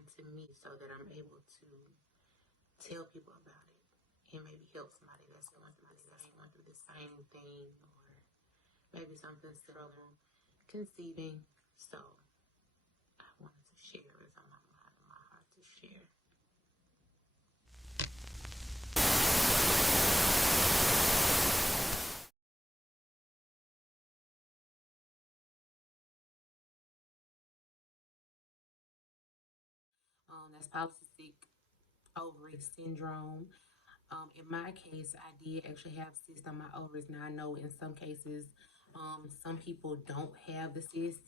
important to me so that I'm able to tell people about it and maybe help somebody that's going through the same thing, or maybe something trouble conceiving. So I wanted to share. It's on my mind and my heart to share. That's polycystic ovary syndrome. In my case, I did actually have cysts on my ovaries. Now I know in some cases, some people don't have the cysts,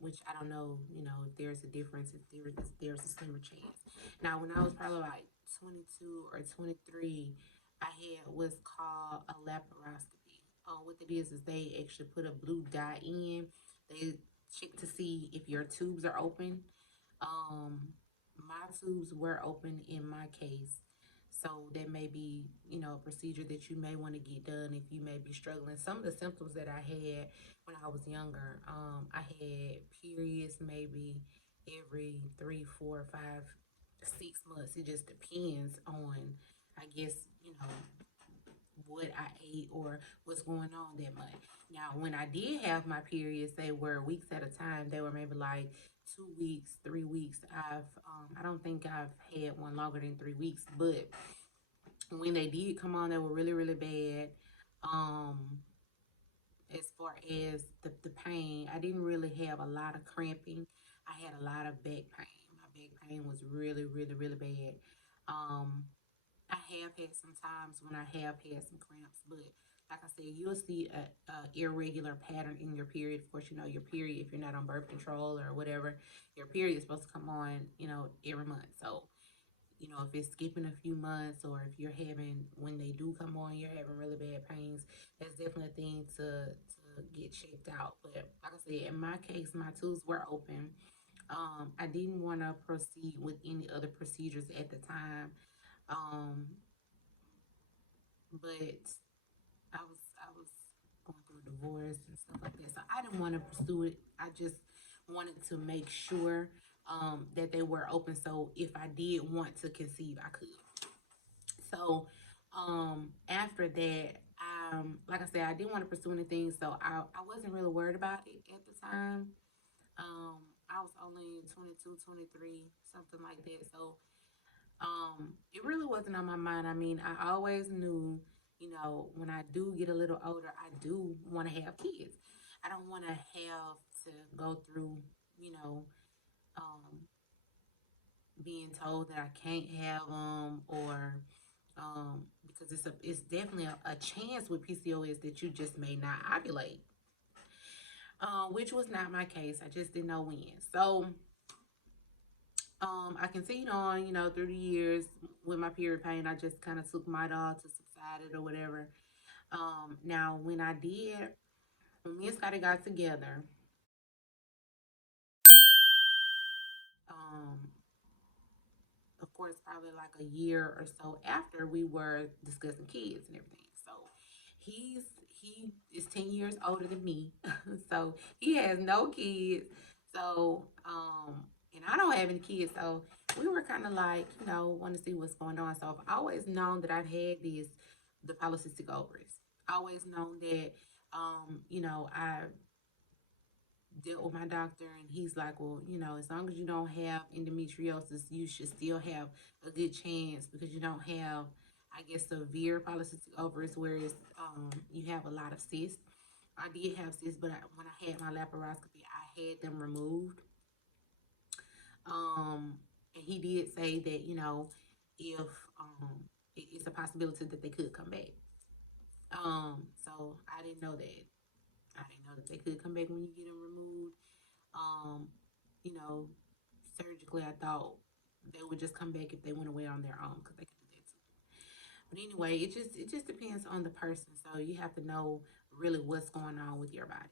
which I don't know. If there's a difference, if there's a slimmer chance. Now, when I was probably like 22 or 23, I had what's called a laparoscopy. What it is they actually put a blue dye in. They check to see if your tubes are open. Um, my tubes were open in my case. So that may be, a procedure that you may want to get done if you may be struggling. Some of the symptoms that I had when I was younger, I had periods maybe every 3, 4, 5, 6 months. It just depends on, I guess, what I ate or what's going on that month. Now, when I did have my periods, they were weeks at a time. They were maybe like 2 weeks, 3 weeks. I don't think I've had one longer than 3 weeks, but when they did come on, they were really, really bad. Um, as far as the pain, I didn't really have a lot of cramping. I had a lot of back pain. My back pain was really, really, really bad. Um, I have had some times when I have had some cramps, but like I said, you'll see a irregular pattern in your period. Of course, your period, if you're not on birth control or whatever, your period is supposed to come on, every month. So, if it's skipping a few months, or if you're having, when they do come on, you're having really bad pains, that's definitely a thing to get checked out. But like I said, in my case, my tubes were open. I didn't want to proceed with any other procedures at the time. Um, but I was going through a divorce and stuff like that, so I didn't want to pursue it. I just wanted to make sure that they were open, so if I did want to conceive, I could. So after that, like I said, I didn't want to pursue anything, so I wasn't really worried about it at the time. I was only 22, 23, something like that. So it really wasn't on my mind. I mean, I always knew, when I do get a little older, I do want to have kids. I don't want to have to go through, you know, um, being told that I can't have them, or because it's definitely a chance with PCOS that you just may not ovulate, which was not my case. I just didn't know when. So I continued on, through the years with my period pain. I just kind of took my doll to subside it or whatever. Now, when me and Scotty got together, um, of course, probably like a year or so after, we were discussing kids and everything. So he's he is 10 years older than me, so he has no kids. So and I don't have any kids, so we were kind of like, want to see what's going on. So I've always known that I've had the polycystic ovaries. Always known that, I dealt with my doctor, and he's like, well, as long as you don't have endometriosis, you should still have a good chance, because you don't have, I guess, severe polycystic ovaries, whereas you have a lot of cysts. I did have cysts, but when I had my laparoscopy, I had them removed. And he did say that, if it's a possibility that they could come back. So I didn't know that. I didn't know that they could come back when you get them removed. Um, you know, Surgically, I thought they would just come back if they went away on their own, because they could do that too. But anyway, it just depends on the person. So you have to know really what's going on with your body.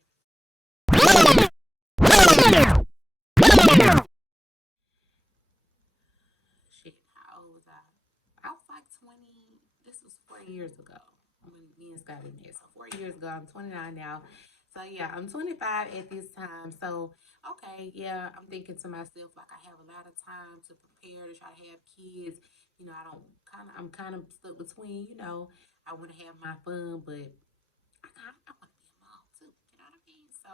Shit, how old was I? I was like 20. This was 4 years ago when me and Scotty met. So 4 years ago, I'm 29 now. So yeah, I'm 25 at this time. So okay, yeah, I'm thinking to myself like I have a lot of time to prepare to try to have kids. I don't I'm kind of stuck between. I want to have my fun, but I want to be a mom too. You know what I mean? So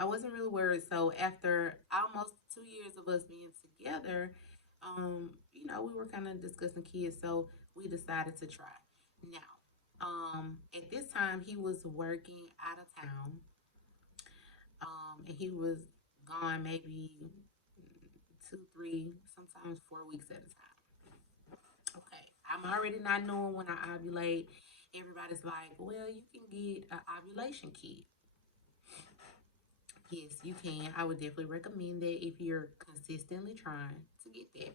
I wasn't really worried. So after almost 2 years of us being together, we were kind of discussing kids. So we decided to try. Now, at this time, he was working out of town, and he was gone maybe 2, 3, sometimes 4 weeks at a time. Okay, I'm already not knowing when I ovulate. Everybody's like, well, you can get an ovulation kit. Yes, you can. I would definitely recommend that if you're consistently trying to get that.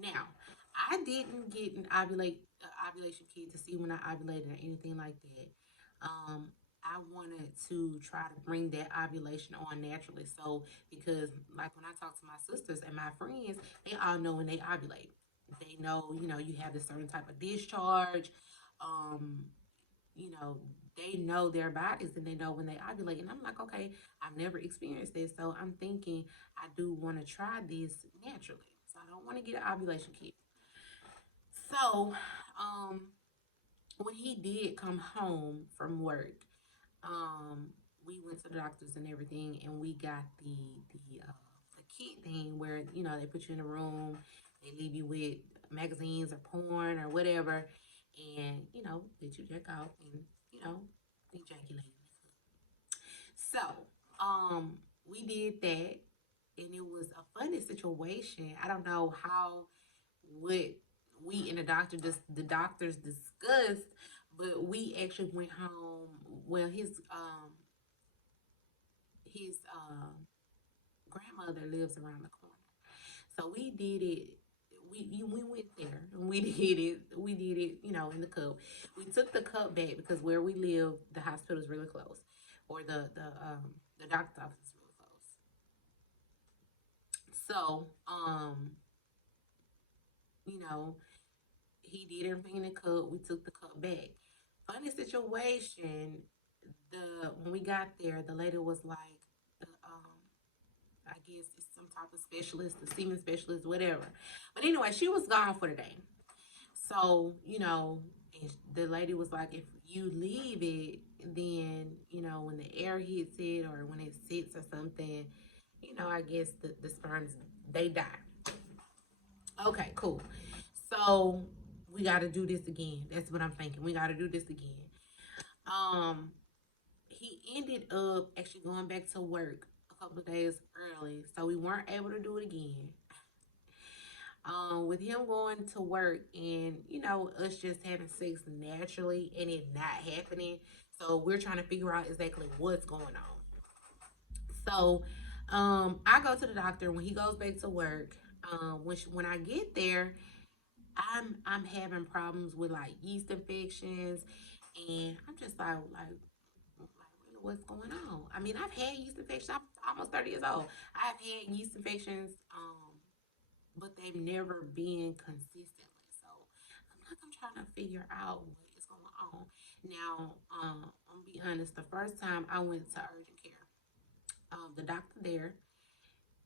Now, I didn't get an ovulation kit to see when I ovulated or anything like that. I wanted to try to bring that ovulation on naturally. So, because like when I talk to my sisters and my friends, they all know when they ovulate. They know, you have this certain type of discharge. Um, you know, they know their bodies and they know when they ovulate. And I'm like, okay, I've never experienced this. So I'm thinking I do want to try this naturally. So I don't want to get an ovulation kit. So, when he did come home from work, um, we went to the doctors and everything, and we got the kit thing where they put you in a room, they leave you with magazines or porn or whatever, and let you check out and you know ejaculate. So, we did that, and it was a funny situation. I don't know what we and the doctors discussed, but we actually went home. Well, his grandmother lives around the corner, so we did it. We went there and we did it. We did it, in the cup. We took the cup back because where we live, the hospital is really close, or the doctor's office is really close. So, you know, he did everything in the cup. We took the cup back. Funny situation. When we got there, the lady was like, I guess it's some type of specialist, the semen specialist, whatever. But anyway, she was gone for the day. So, and the lady was like, if you leave it, then, when the air hits it or when it sits or something, I guess the sperms, they die. Okay, cool. So we got to do this again. That's what I'm thinking. We got to do this again. Um, he ended up actually going back to work a couple of days early, so we weren't able to do it again. With him going to work and us just having sex naturally and it not happening, so we're trying to figure out exactly what's going on. So, I go to the doctor when he goes back to work. When I get there, I'm having problems with like yeast infections, and I'm just like really, what's going on? I mean, I've had yeast infections. I'm almost 30 years old. I've had yeast infections, but they've never been consistently. So I'm trying to figure out what is going on. Now, I'm gonna be honest. The first time I went to urgent care, the doctor there,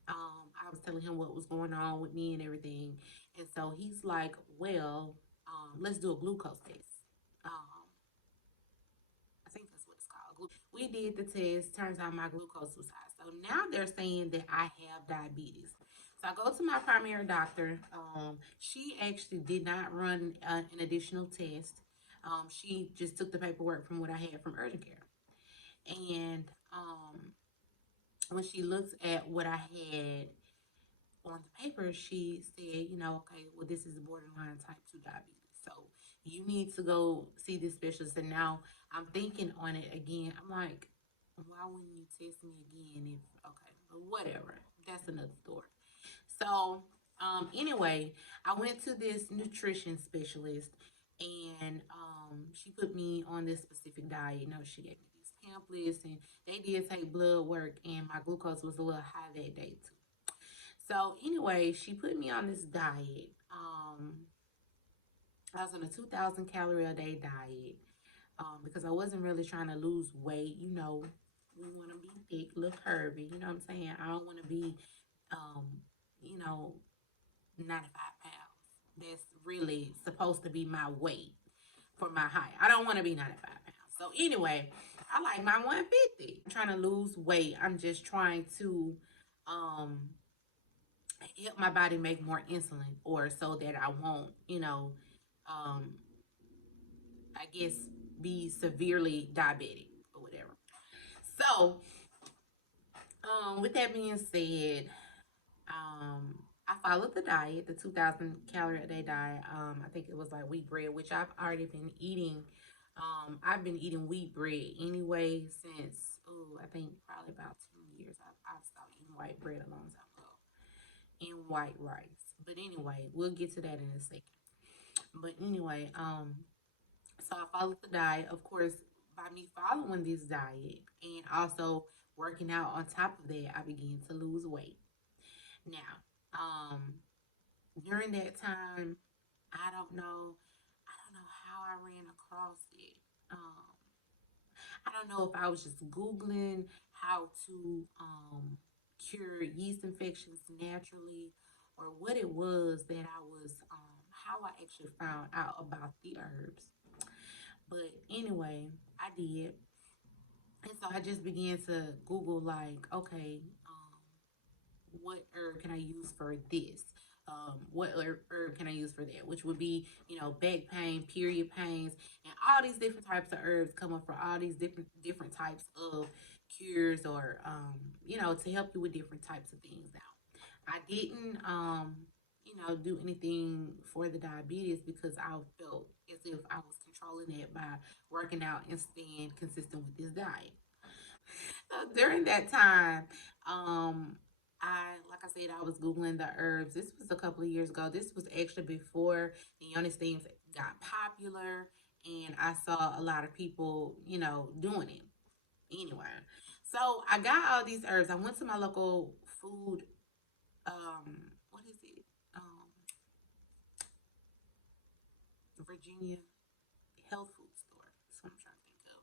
I was telling him what was going on with me and everything, and so he's like, "Well, let's do a glucose test." Um, I think that's what it's called. We did the test. Turns out my glucose was high. So now they're saying that I have diabetes. So I go to my primary doctor. She actually did not run an additional test. She just took the paperwork from what I had from urgent care. And when she looks at what I had on the paper, she said, okay, well, this is borderline type 2 diabetes. So you need to go see this specialist. And now I'm thinking on it again. I'm like, why wouldn't you test me again okay, but whatever. That's another story. So, anyway, I went to this nutrition specialist and she put me on this specific diet. She gave me these pamphlets and they did take blood work and my glucose was a little high that day too. So anyway, she put me on this diet. I was on a 2,000 calorie a day diet. because I wasn't really trying to lose weight. You know, we want to be thick, look curvy. You know what I'm saying? I don't want to be, um, you know, 95 pounds. That's really supposed to be my weight for my height. I don't want to be 95 pounds. So anyway, I like my 150. I'm trying to lose weight. I'm just trying to um help my body make more insulin, or so that I won't, um I guess be severely diabetic or whatever. So, with that being said, I followed the diet, the 2,000 calorie a day diet. I think it was like wheat bread, which I've already been eating. I've been eating wheat bread anyway since, oh, I think probably about 2 years. I've stopped eating white bread a long time ago, and white rice. But anyway, we'll get to that in a second. But anyway, so I followed the diet. Of course, by me following this diet and also working out on top of that, I began to lose weight. Now, during that time, I don't know, I don't know how I ran across it. I don't know if I was just Googling how to cure yeast infections naturally, or what it was that I was, how I actually found out about the herbs. But anyway, I did. And so I just began to Google, like, okay, what herb can I use for this? What herb can I use for that? Which would be, back pain, period pains, and all these different types of herbs come up for all these different types of cures, or to help you with different types of things. Now, I didn't do anything for the diabetes because I felt as if I was controlling it by working out and staying consistent with this diet. During that time, like I said, I was Googling the herbs. This was a couple of years ago. This was actually before the Yonis things got popular, and I saw a lot of people, doing it. Anyway, so I got all these herbs. I went to my local food, what is it? Virginia health food store. That's what I'm trying to think of.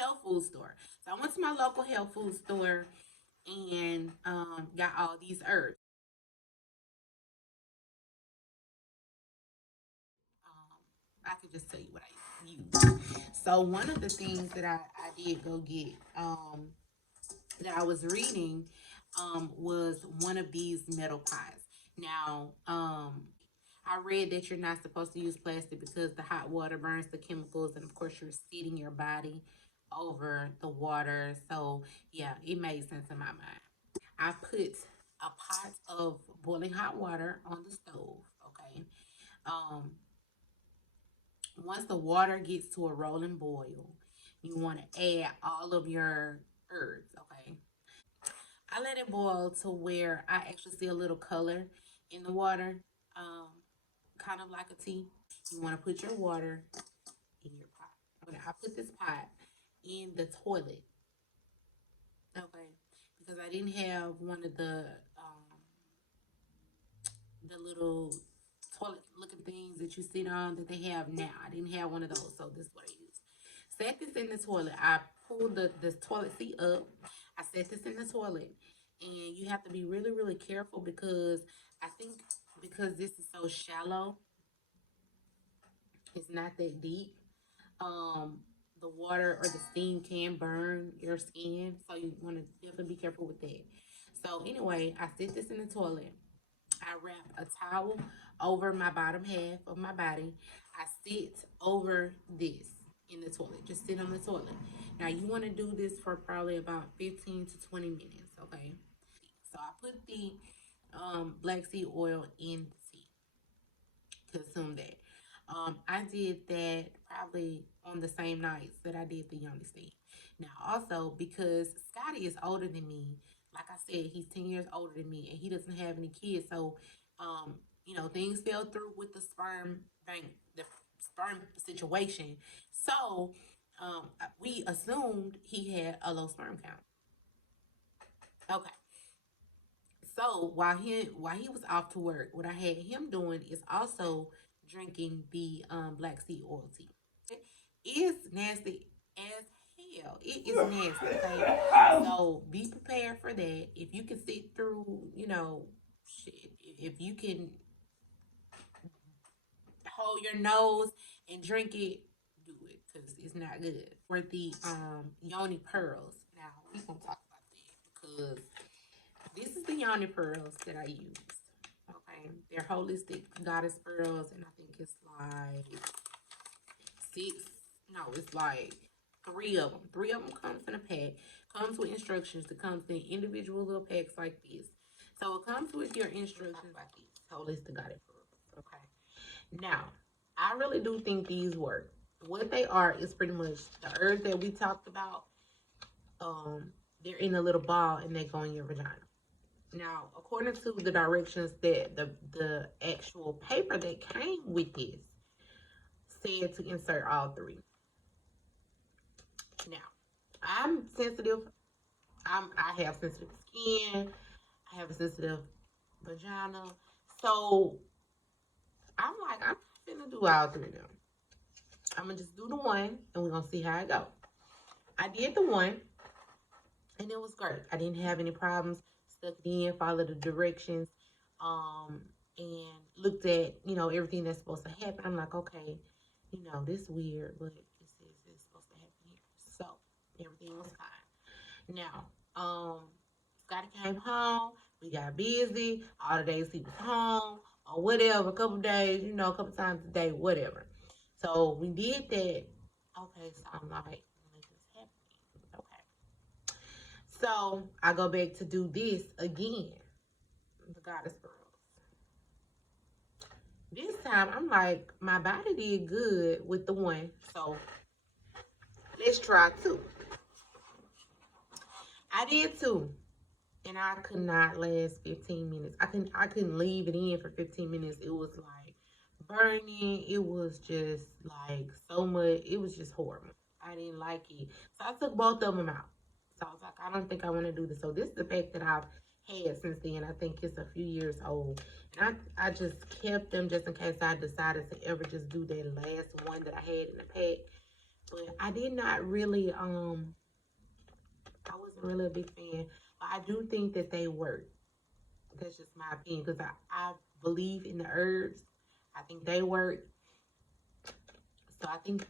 Health food store. So I went to my local health food store and got all these herbs. I could just tell you what I use. So one of the things that I did go get, that I was reading, was one of these metal pies. Now, I read that you're not supposed to use plastic because the hot water burns the chemicals, and of course, you're seating your body over the water. So, yeah, it made sense in my mind. I put a pot of boiling hot water on the stove. Okay. Um, Once the water gets to a rolling boil, you want to add all of your herbs. Okay. I let it boil to where I actually see a little color in the water, um, kind of like a tea. You want to put your water in your pot. Okay, I put this pot in the toilet. Okay, because I didn't have one of the little toilet looking things that you sit on that they have now. I didn't have one of those, so this is what I used. Set this in the toilet. I pulled the toilet seat up. I set this in the toilet, and you have to be really, really careful because I think because this is so shallow, it's not that deep. Um, the water or the steam can burn your skin, so you want to definitely be careful with that. So anyway, I set this in the toilet. I wrap a towel over my bottom half of my body. I sit over this in the toilet. Just sit on the toilet. Now you want to do this for probably about 15 to 20 minutes, okay? So I put the black seed oil in the tea. Consume that. I did that probably on the same nights that I did the youngest thing. Now, also because Scotty is older than me, like I said, he's 10 years older than me, and he doesn't have any kids. So, things fell through with the sperm bank, the sperm situation. So, we assumed he had a low sperm count. Okay. So while he was off to work, what I had him doing is also drinking the black seed oil tea. It's nasty as hell. It is nasty. Okay, so be prepared for that. If you can sit through, shit. If you can hold your nose and drink it, do it because it's not good. For the yoni pearls, now we gonna talk about that because this is the yoni pearls that I use. Okay, they're holistic goddess pearls, and I think it's like six. No, it's like three of them. Three of them comes in a pack. Comes with instructions. It comes in individual little packs like this. So it comes with your instructions like this. Holistic goddess pearls. Okay. Now, I really do think these work. What they are is pretty much the herbs that we talked about. Um, they're in a little ball and they go in your vagina. Now, according to the directions that the actual paper that came with this said to insert all three. Now, I'm sensitive. I have sensitive skin. I have a sensitive vagina. So I'm like, I'm not gonna do all three of them. I'm gonna just do the one and we're gonna see how it go. I did the one and it was great. I didn't have any problems. Stuck it in, followed the directions, and looked at everything that's supposed to happen. I'm like, okay, this weird, but it says it's supposed to happen here, so everything was fine. Now, Scotty came home. We got busy. All the days he was home or whatever. A couple days, a couple times a day, whatever. So we did that. Okay, so I'm like, this is happening. Okay. So I go back to do this again. The goddess pearls. This time I'm like, my body did good with the one. So let's try two. I did two. And I could not last 15 minutes. I couldn't leave it in for 15 minutes. It was like burning. It was just like so much. It was just horrible. I didn't like it. So I took both of them out. So I was like, I don't think I want to do this. So this is the pack that I've had since then. I think it's a few years old. And I just kept them just in case I decided to ever just do that last one that I had in the pack. But I did not really I wasn't really a big fan. But I do think that they work. That's just my opinion because I believe in the herbs. I think they work. So I think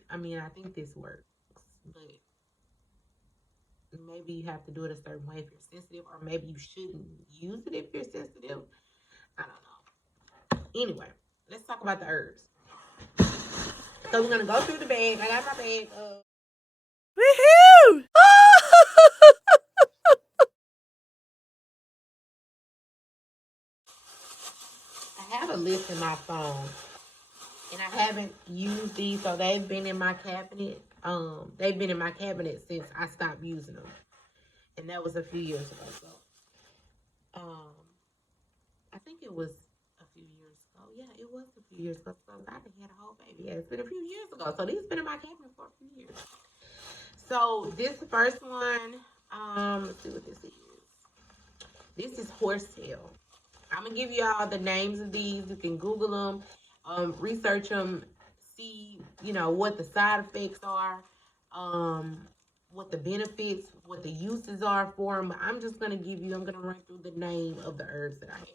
this works. But maybe you have to do it a certain way if you're sensitive, or maybe you shouldn't use it if you're sensitive. I don't know. Anyway, let's talk about the herbs. So we're gonna go through the bag. I got my bag. Woohoo! I have a list in my phone, and I haven't used these, so they've been in my cabinet. They've been in my cabinet since I stopped using them, and that was a few years ago. So, um, I think it was a few years ago. Yeah, it was a few years ago. So I had a whole baby. Yeah, it's been a few years ago. So these been in my cabinet for a few years. So this first one, let's see what this is. This is horsetail. I'm gonna give you all the names of these. You can Google them, research them, see what the side effects are, um, what the benefits, what the uses are for them. I'm just gonna I'm gonna run through the name of the herbs that I have.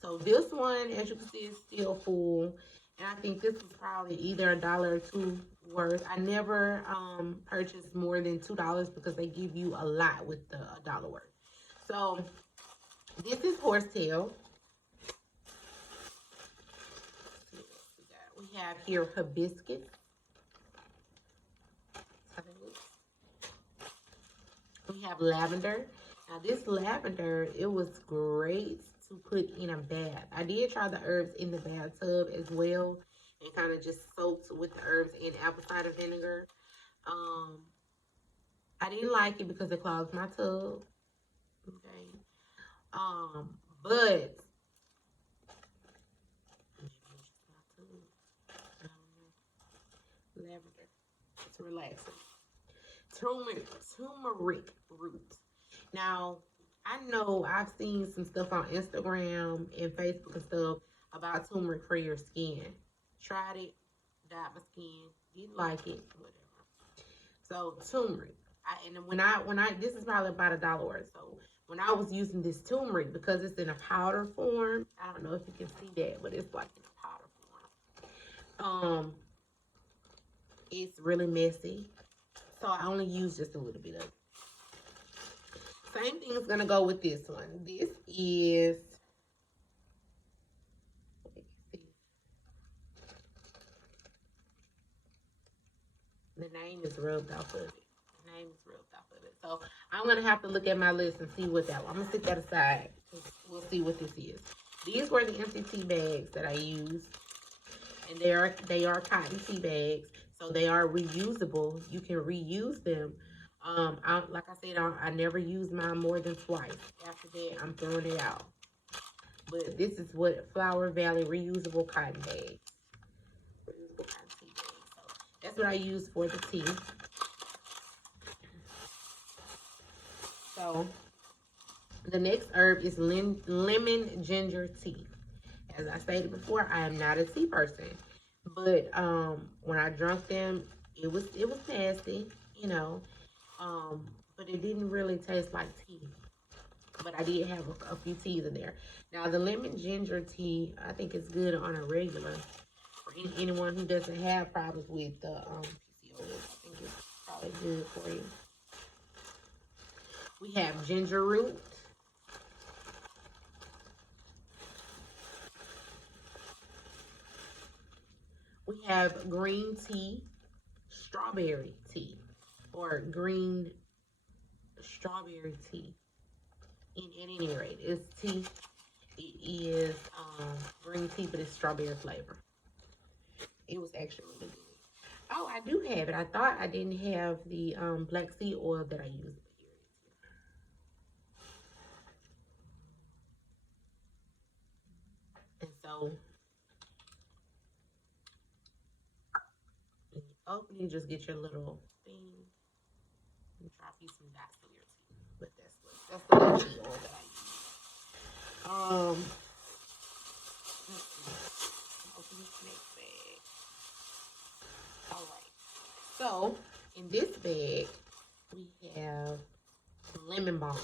So this one, as you can see, is still full, and I think this was probably either $1 or two worth. I never purchased more than $2 because they give you a lot with the $1 worth. So this is horsetail. We have here hibiscus. We have lavender. Now this lavender, it was great to put in a bath. I did try the herbs in the bathtub as well, and kind of just soaked with the herbs in apple cider vinegar. Um, I didn't like it because it clogs my tub. Okay. But lavender. It's relaxing. Turmeric root. Now, I know I've seen some stuff on Instagram and Facebook and stuff about turmeric for your skin. Tried it, dyed my skin. Didn't like it. Whatever. So turmeric. And when I this is probably about $1 worth. So when I was using this turmeric, because it's in a powder form, I don't know if you can see that, but it's like in a powder form. It's really messy. So I only use just a little bit of it. Same thing is gonna go with this one. This is the name is rubbed off of it. The name is rubbed off of it. So I'm gonna have to look at my list and see what that one. I'm gonna sit that aside. We'll see what this is. These were the empty tea bags that I used, and they are cotton tea bags, so they are reusable. You can reuse them. Like I said, I never use mine more than twice. After that, I'm throwing it out. But this is what Flower Valley reusable cotton bags. Reusable cotton tea bags. So that's what I use for the tea. So the next herb is lemon ginger tea. As I stated before, I am not a tea person, but when I drank them, it was nasty, you know. But it didn't really taste like tea. But I did have a few teas in there. Now the lemon ginger tea, I think it's good on a regular for anyone who doesn't have problems with the PCOS. I think it's probably good for you. We have ginger root. We have green tea, strawberry tea, or green strawberry tea. At any rate, it's tea. It is green tea, but it's strawberry flavor. It was actually really good. Oh, I do have it. I thought I didn't have the black seed oil that I use. And so, when you open it, you just get your little thing and drop you some dots in your tea. But that's the black seed oil that I use. Let's see. Open this next bag. All right. So, in this bag, we have lemon balm.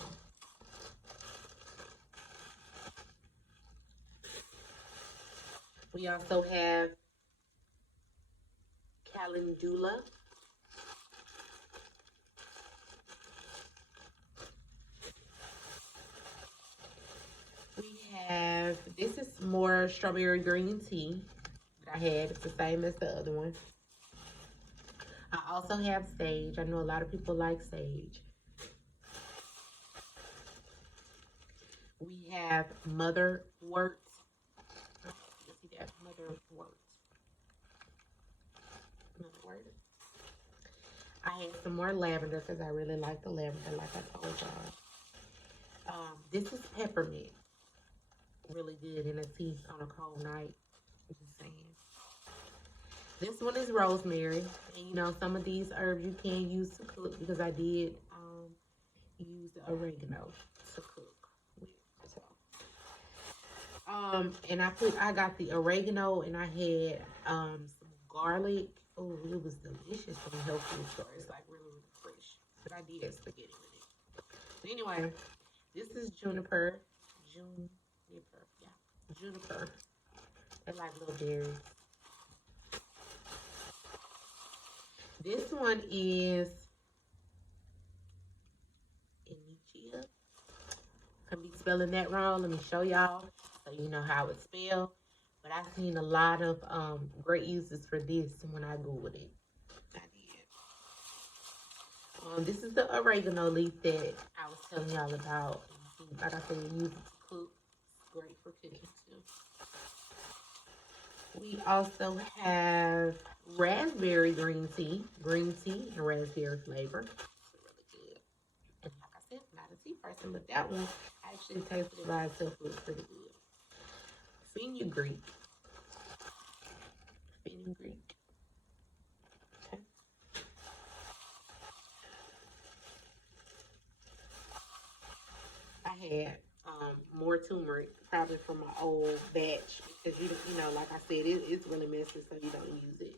We also have calendula. We have, this is more strawberry green tea that I had. It's the same as the other one. I also have sage. I know a lot of people like sage. We have motherwort. You see that? Motherwort. I had some more lavender because I really like the lavender, like I told y'all. This is peppermint. Really good in a tea on a cold night. I'm just saying. This one is rosemary. And you know, some of these herbs you can use to cook because I did use the oregano to cook with. So. And I got the oregano and I had some garlic. Oh, it was delicious from the health food store. It's like really, really fresh. But I did spaghetti with it. But anyway, this is juniper. Juniper. They're like little berries. This one is Inichia. I be spelling that wrong. Let me show y'all so you know how it's spelled. But I've seen a lot of great uses for this when I Googled it. I did. This is the oregano leaf that I was telling y'all about. Like I said, use it to cook. It's great for cooking too. We also have raspberry green tea and raspberry flavor. It's really good. And like I said, I'm not a tea person, but that one actually tasted it by itself. It was pretty good. Fenugreek. Okay. I had more turmeric, probably from my old batch, because you know, like I said, it's really messy, so you don't use it.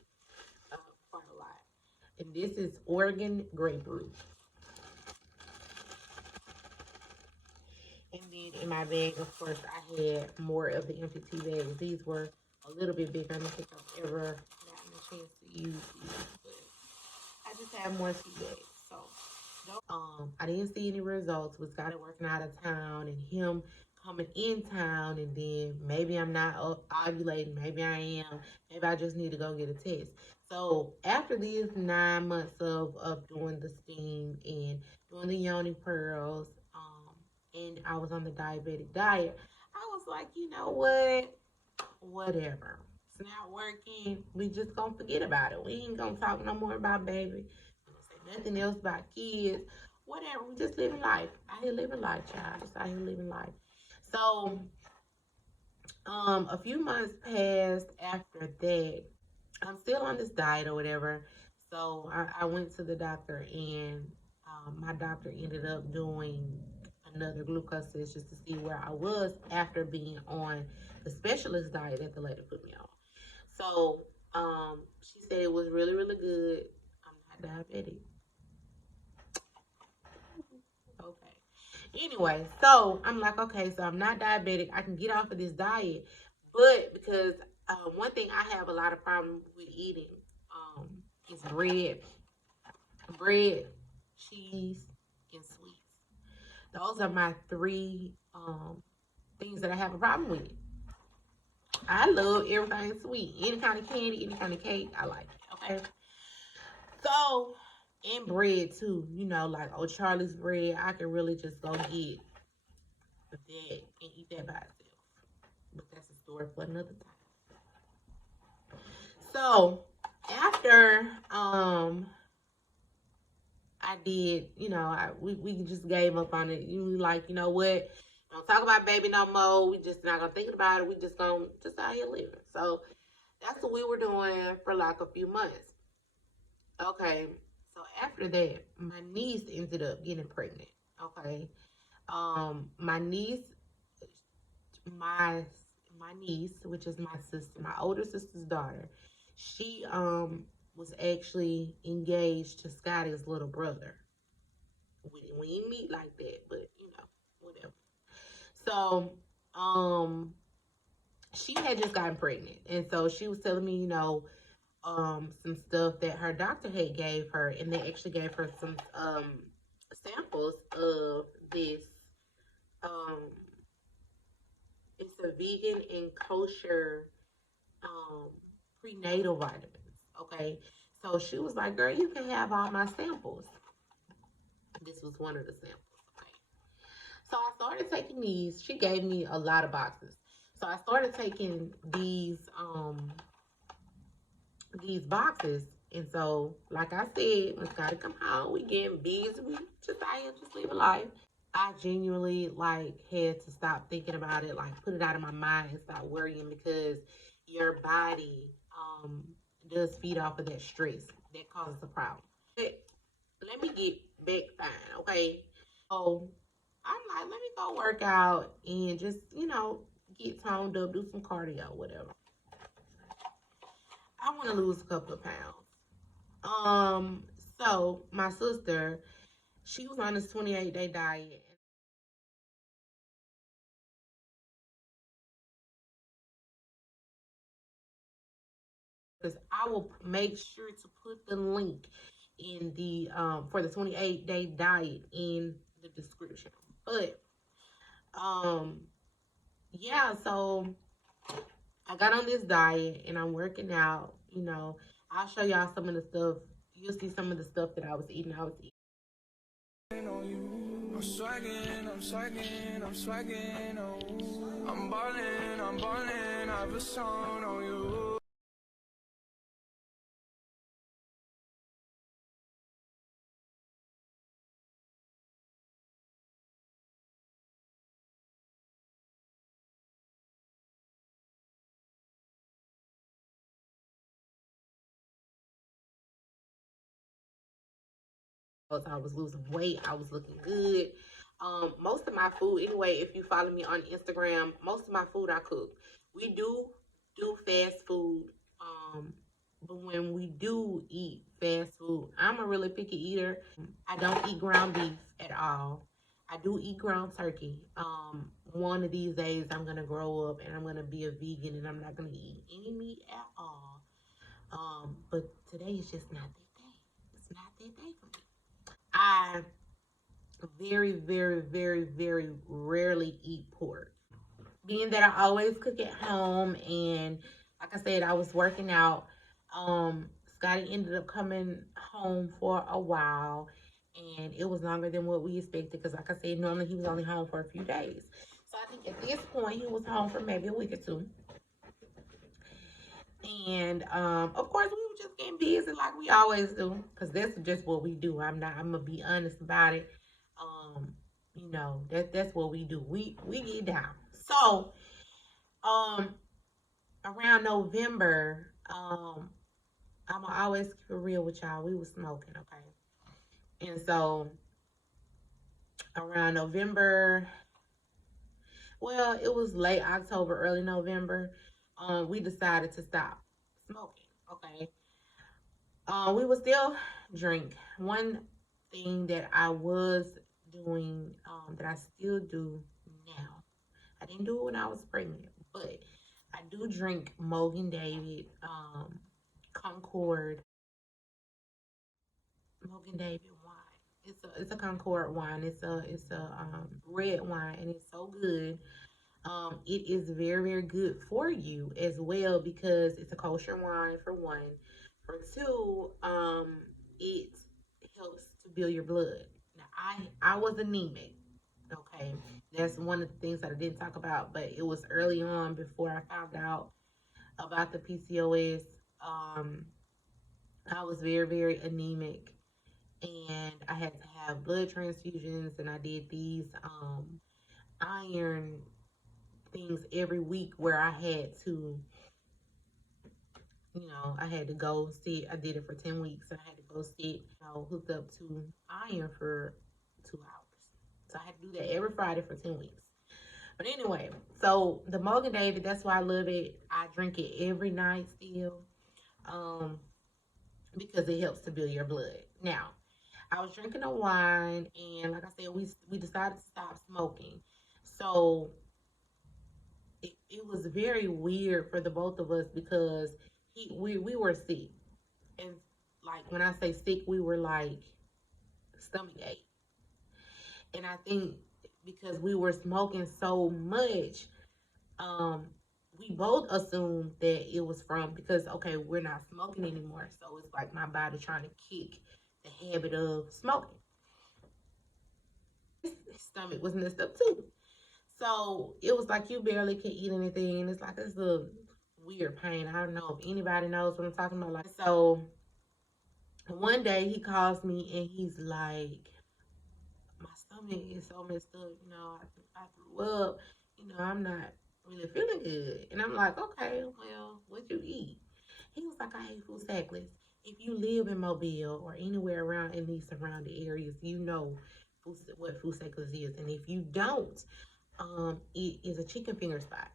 And this is Oregon grapefruit. And then in my bag, of course, I had more of the empty tea bags. These were a little bit bigger. I don't think I've ever gotten a chance to use these, but I just have more tea bags. So I didn't see any results. Was kind of working out of town, and him coming in town, and then maybe I'm not ovulating, maybe I am, maybe I just need to go get a test. So after these 9 months of doing the steam and doing the yoni pearls, and I was on the diabetic diet, I was like, you know what? Whatever. It's not working. We just gonna forget about it. We ain't gonna talk no more about baby. We gonna say nothing else about kids. Whatever. We just living life. I here living life, child. Just out here living life. So, a few months passed after that. I'm still on this diet or whatever. So I went to the doctor, and my doctor ended up doing another glucose test just to see where I was after being on the specialist diet that the lady put me on. So she said it was really, really good. I'm not diabetic. Okay. Anyway, so I'm like, okay, so I'm not diabetic. I can get off of this diet. But because one thing I have a lot of problem with eating um, is bread, cheese, and sweets. Those are my three things that I have a problem with. I love everything sweet. Any kind of candy, any kind of cake, I like it. Okay. So, and bread too. You know, like oh Charlie's bread, I can really just go get that and eat that by itself. But that's a story for another time. So after I did, you know, we just gave up on it. You like, you know what? Don't talk about baby no more. We just not gonna think about it. We just gonna just out here living. So that's what we were doing for like a few months. Okay. So after that, my niece ended up getting pregnant. Okay. My niece, my my niece, which is my sister, my older sister's daughter, she was actually engaged to Scotty's little brother. We didn't meet like that, but you know, whatever. So, she had just gotten pregnant, and so she was telling me, you know, some stuff that her doctor had gave her, and they actually gave her some samples of this. Um, it's a vegan and kosher um prenatal vitamins. Okay, so she was like, "Girl, you can have all my samples." This was one of the samples. Okay. So I started taking these. She gave me a lot of boxes. So I started taking these boxes. And so, like I said, we gotta come home. We getting busy. We just out here just living life. I genuinely like had to stop thinking about it, like put it out of my mind and stop worrying because your body does feed off of that stress that causes a problem. But let me get back fine, okay? So I'm like, let me go work out and just, you know, get toned up, do some cardio, whatever. I want to lose a couple of pounds. Um, so my sister, she was on this 28-day diet. Because I will make sure to put the link in the for the 28-day diet in the description. But um yeah, so I got on this diet and I'm working out, you know. I'll show y'all some of the stuff. You'll see some of the stuff that I was eating. I'm swagging, I'm swagging, I'm swagging, oh. I'm ballin', I have a song on you. I was losing weight. I was looking good. Most of my food, anyway, if you follow me on Instagram, most of my food I cook. We do fast food, But when we do eat fast food, I'm a really picky eater. I don't eat ground beef at all. I do eat ground turkey. One of these days I'm gonna grow up and I'm gonna be a vegan and I'm not gonna eat any meat at all. But today is just not that day. It's not that day for me. I very, very, very, very rarely eat pork. Being that I always cook at home, and like I said, I was working out. Scotty ended up coming home for a while, and it was longer than what we expected because, like I said, normally he was only home for a few days. So I think at this point he was home for maybe a week or two. And of course, we were just getting busy like we always do, because that's just what we do. I'm gonna be honest about it. Um, that's what we do. We get down. So um, around November, I'm gonna always keep it real with y'all. We was smoking, okay, and so around November, well, it was late October, early November. We decided to stop smoking. Okay, we would still drink. One thing that I was doing, that I still do now. I didn't do it when I was pregnant, but I do drink Mogan David, Concord, Mogan David wine. It's a Concord wine. It's a red wine, and it's so good. It is very, very good for you as well because it's a kosher wine for one. For two, it helps to build your blood. Now, I was anemic. Okay, that's one of the things that I didn't talk about, but it was early on before I found out about the PCOS. Um, I was very, very anemic, and I had to have blood transfusions, and I did these iron things every week where I had to go sit. I did it for 10 weeks, and I had to go sit, hooked up to iron for 2 hours. So I had to do that every Friday for 10 weeks. But anyway, so the Morgan David, that's why I love it. I drink it every night still, um, because it helps to build your blood. Now, I was drinking a wine, and like I said, we decided to stop smoking. So it was very weird for the both of us because we were sick, and like when I say sick, we were like stomach ache, and I think because we were smoking so much, um, we both assumed that it was from because okay, we're not smoking anymore, so it's like my body trying to kick the habit of smoking. His stomach was messed up too. So it was like you barely could eat anything. It's like this a weird pain. I don't know if anybody knows what I'm talking about. Like so, one day he calls me and he's like, "My stomach is so messed up. I threw up. I'm not really feeling good." And I'm like, "Okay, well, what you eat?" He was like, "I ate food sackless." If you live in Mobile or anywhere around in these surrounding areas, you know what food sackless is, and if you don't, it is a chicken finger spot.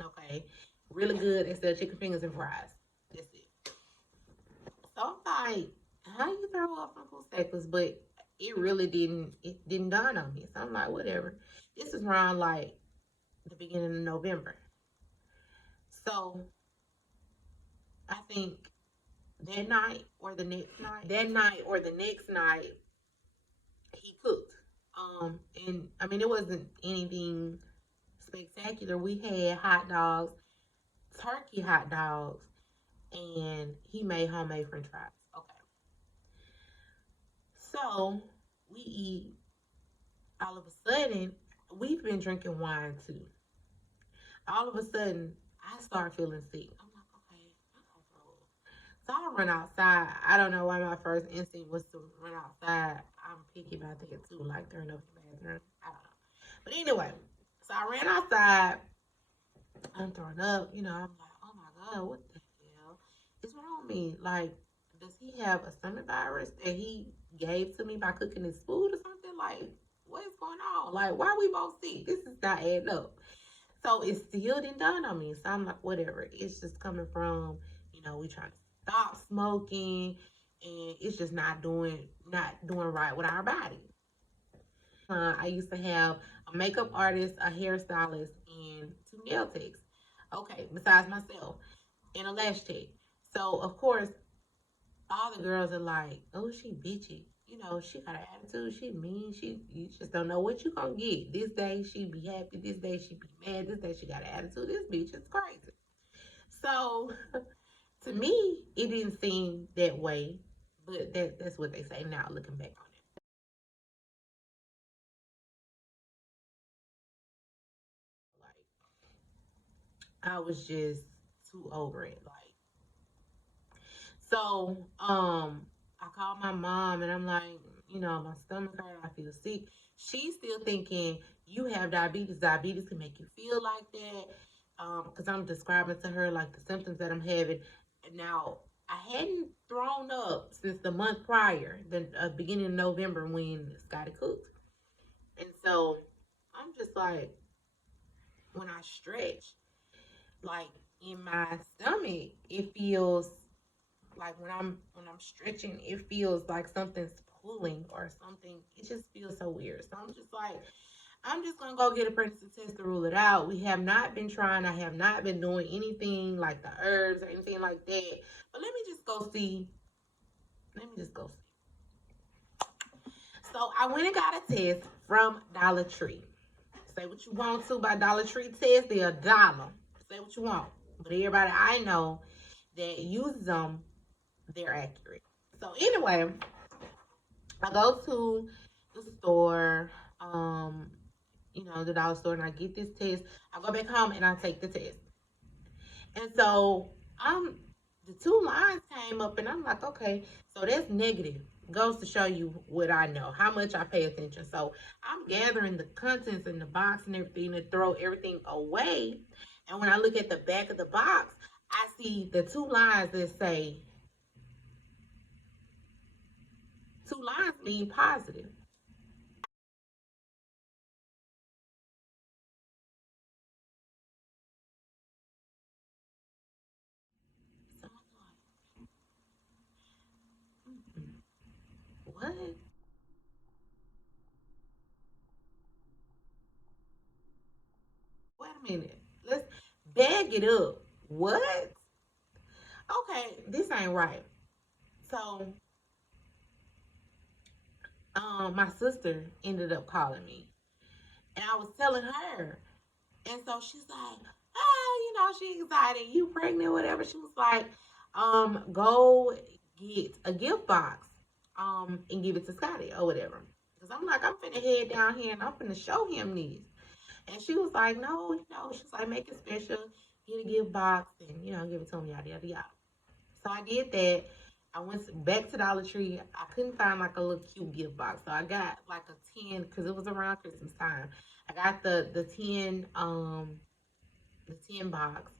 Okay, really good. They sell chicken fingers and fries. That's it. So I'm like, how you throw up from food staples? But it really didn't. It didn't dawn on me. So I'm like, whatever. This is around like the beginning of November. So I think that next night, he cooked. And I mean, it wasn't anything spectacular. We had hot dogs, turkey hot dogs, and he made homemade french fries. Okay. So we eat. All of a sudden, we've been drinking wine too. All of a sudden, I start feeling sick. I'm like, okay, I'm gonna throw up. So I run outside. I don't know why my first instinct was to run outside. I'm picky about that too, like turn up the bathroom. I don't know. But anyway, so I ran outside. I'm throwing up. I'm like, oh my God, what the hell is wrong with me? Like, does he have a stomach virus that he gave to me by cooking his food or something? Like, what is going on? Like, why are we both sick? This is not adding up. So it still didn't dawn on me. So I'm like, whatever. It's just coming from, we trying to stop smoking, and it's just not doing right with our body. I used to have a makeup artist, a hairstylist, and two nail techs. Okay, besides myself, and a lash tech. So of course, all the girls are like, "Oh, she bitchy. She got an attitude. She mean. You just don't know what you gonna get. This day she be happy. This day she be mad. This day she got an attitude. This bitch is crazy." So to me, it didn't seem that way, but that's what they say now, looking back on it. Like I was just too over it. Like so, I called my mom and I'm like, my stomach hurt, I feel sick. She's still thinking you have diabetes. Diabetes can make you feel like that. Because I'm describing to her like the symptoms that I'm having. Now, I hadn't thrown up since the month prior, the beginning of November when Scotty cooked. And so I'm just like, when I stretch, like in my stomach, it feels like when I'm stretching, it feels like something's pulling or something. It just feels so weird. So I'm just like, I'm just gonna go get a pregnancy test to rule it out. We have not been trying. I have not been doing anything like the herbs or anything like that. But let me just go see. Let me just go see. So I went and got a test from Dollar Tree. Say what you want to by Dollar Tree test. They're $1. Say what you want. But everybody I know that uses them, they're accurate. So anyway, I go to the store, the dollar store, and I get this test. I go back home and I take the test. And so I'm the two lines came up, and I'm like, okay, so that's negative. Goes to show you what I know, how much I pay attention. So I'm gathering the contents in the box and everything to throw everything away. And when I look at the back of the box, I see the two lines that say two lines mean positive. So I'm like, what? Wait a minute. Let's bag it up. What? Okay, this ain't right. So, my sister ended up calling me, and I was telling her, and so she's like, she excited, you pregnant, whatever. She was like, go get a gift box, and give it to Scotty or whatever. Because I'm like, I'm finna head down here and I'm finna show him this. And she was like, no, she's like, make it special, get a gift box, and give it to him, yada yada yada. So I did that. I went back to Dollar Tree. I couldn't find like a little cute gift box, so I got like a 10 because it was around Christmas time. I got the 10 box,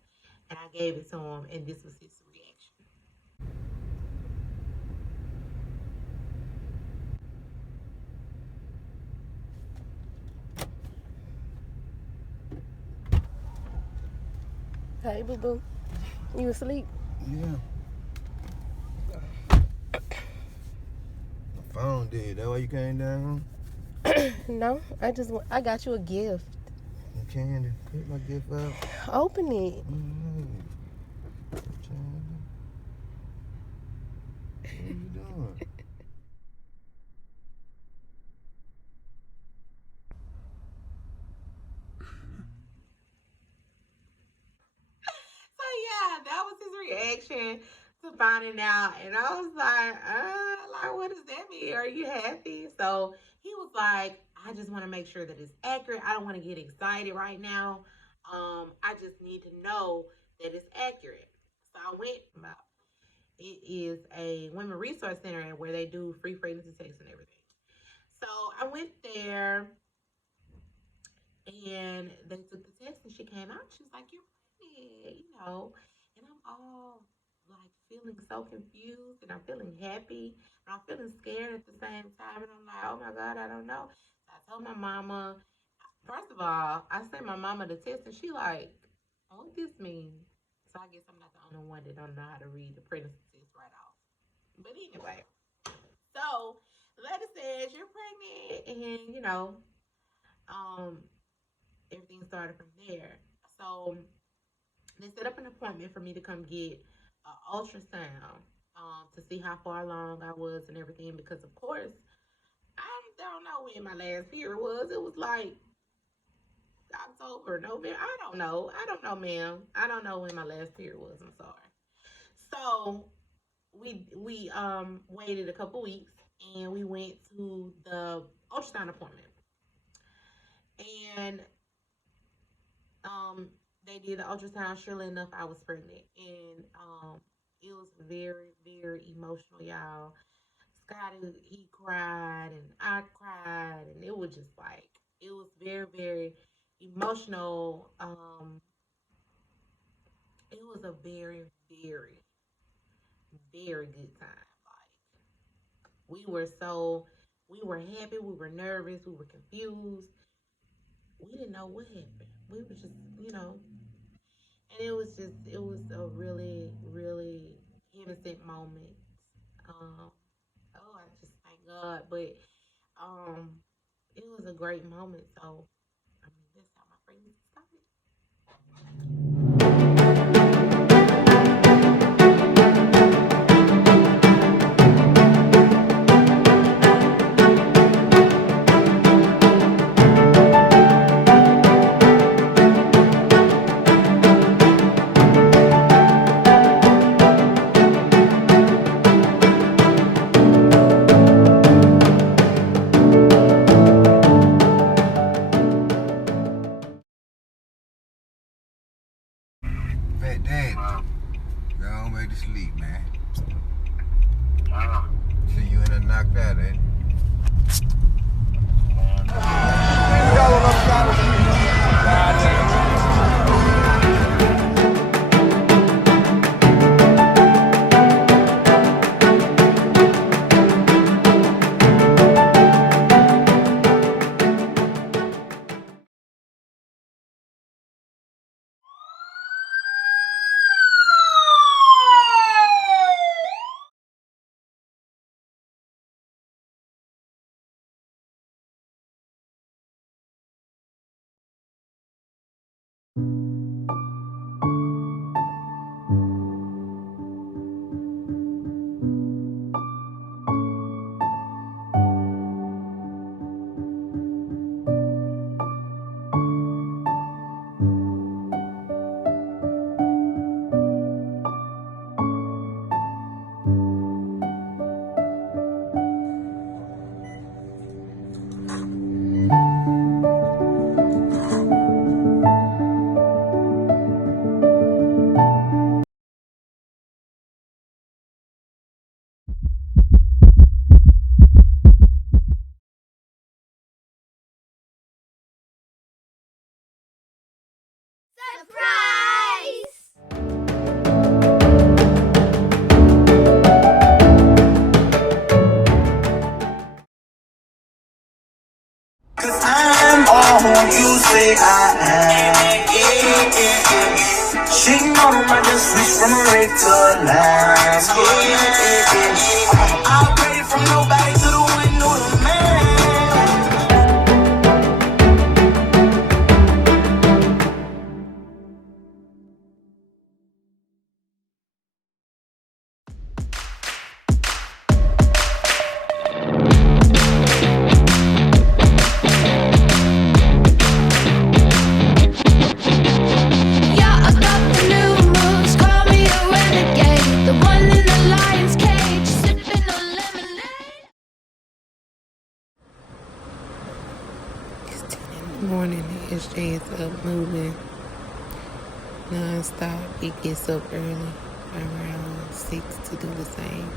and I gave it to him, and this was his reaction. Hey, boo boo. You asleep? Yeah, my phone did. That why you came down? No, I got you a gift. Candy, pick my gift up. Open it. What are you doing? So yeah, that was his reaction to finding out, and I was like, what does that mean? Are you happy? So he was like, I just want to make sure that it's accurate. I don't want to get excited right now. I just need to know that it's accurate. So I went about. It is a women resource center where they do free pregnancy tests and everything. So I went there and they took the test and she came out. She was like, "You're pregnant," and I'm all like feeling so confused and I'm feeling happy and I'm feeling scared at the same time. And I'm like, "Oh my God, I don't know." So I told my mama, first of all, I sent my mama the test and she like, "What this mean?" So I guess I'm not the only one that don't know how to read the pregnancy test and um, everything started from there. So they set up an appointment for me to come get an ultrasound to see how far along I was and everything. Because of course, I don't know when my last period was. It was like October, November. I don't know, ma'am. I don't know when my last period was. I'm sorry. So we waited a couple weeks and we went to the ultrasound appointment. And um they did the ultrasound. Surely enough, I was pregnant. And it was very, very emotional, y'all. Scotty, he cried and I cried, and it was just like it was very, very emotional. It was a very, very, very good time. Like we were so we were happy, we were nervous, we were confused. We didn't know what happened. We were just, and it was a really, really innocent moment. Um, oh, I just thank God. But um, it was a great moment. So I mean, that's how my pregnancy started. Fat Dad, go on back to sleep, man. See you in there knocked out, eh? Cause I'm all who you say I am. Yeah, yeah, yeah. She know I just switch from a red to a lamb. Yeah, yeah, yeah. I'm ready from nobody to the window to man. Morning, SJ is up moving non-stop. He gets up early around 6 to do the same.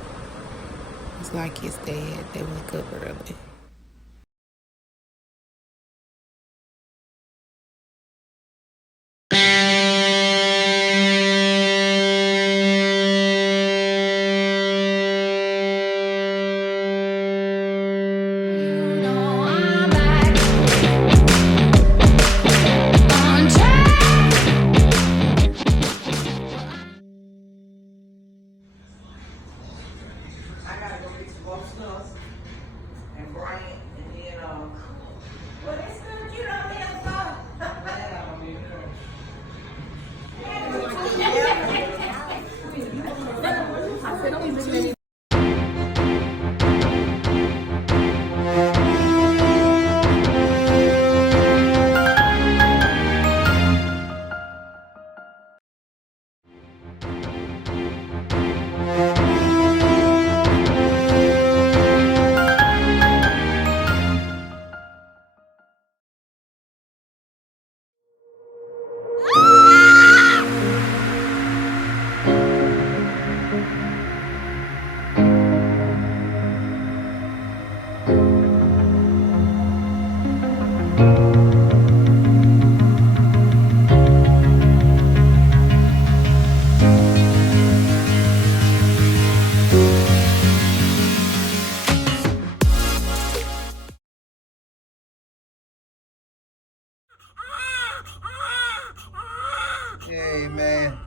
It's like his dad, they wake up early. and Brian, and then well, it's good you don't have fun. Hey, man.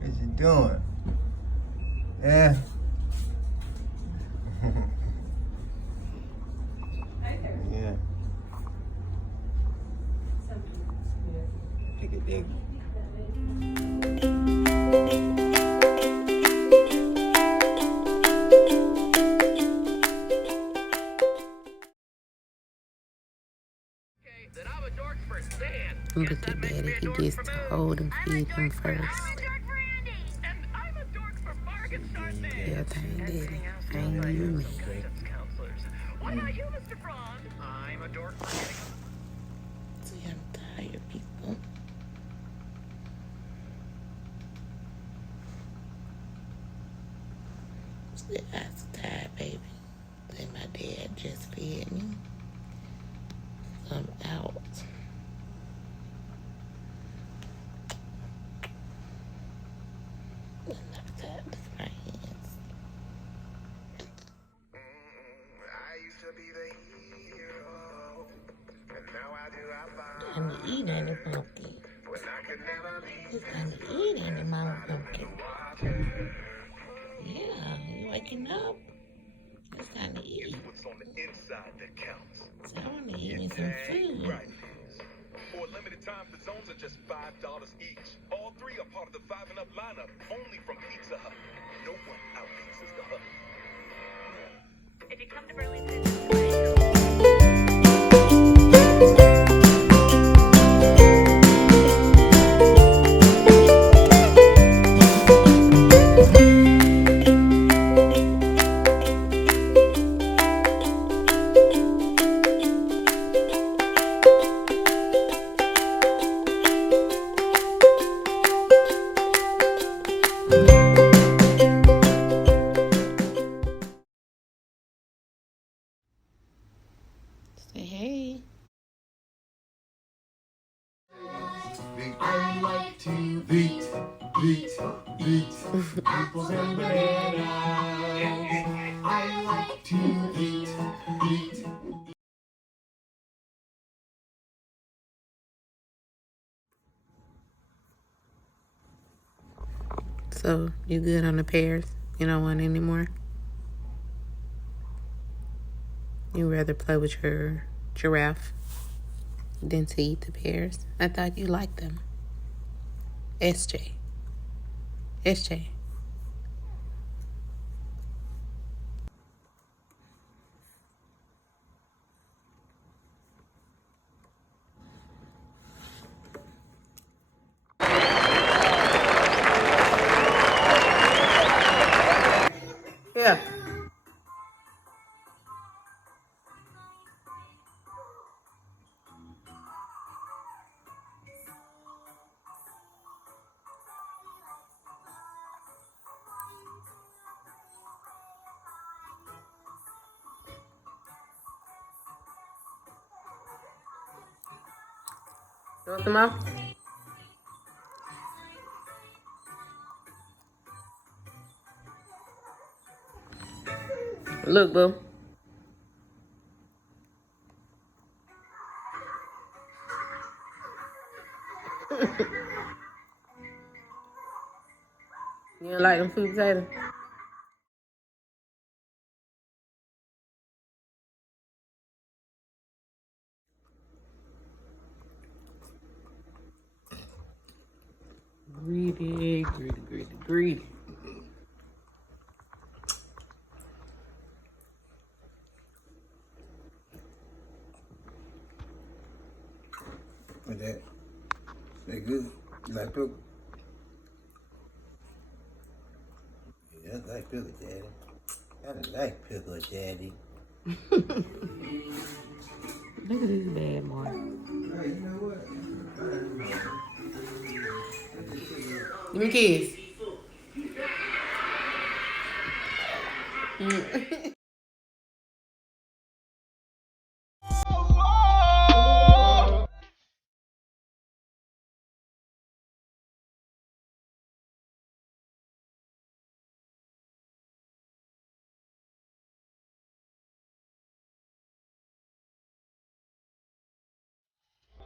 What you doing? Yeah. Yeah. Dig it, dig. Look at Daddy. He gets to hold and feed him first. Yeah, thank Daddy. I ain't even mad. See, I'm tired, people. See, I'm tired, baby. Then my dad just fed me. I'm out. I'm not tired. Look at my hands. Time to eat, ain't it, pumpkin? It's time to eat, ain't it, Mama Pumpkin? Yeah, you waking up? It's time to eat. What's on the inside that counts. So I want to eat me some food. Right. For a limited time, the zones are just $5 each. All three are part of the 5 and Up lineup, only from Pizza Hut. No one outpaces the Hut. If you come to Burlington, Say hey. I like to eat apples and bananas. I like to eat. So, you good on the pears? You don't want any more? You rather play with your giraffe than to eat the pears? I thought you liked them. SJ. SJ. Yeah. You want some more? Look, boo. You don't like them sweet potatoes? Greedy. But they good. You like pickle? Yeah, I like pickle, Daddy. I like pickle, Daddy. Look at this bad boy. Hey, you know what? Give me a kiss.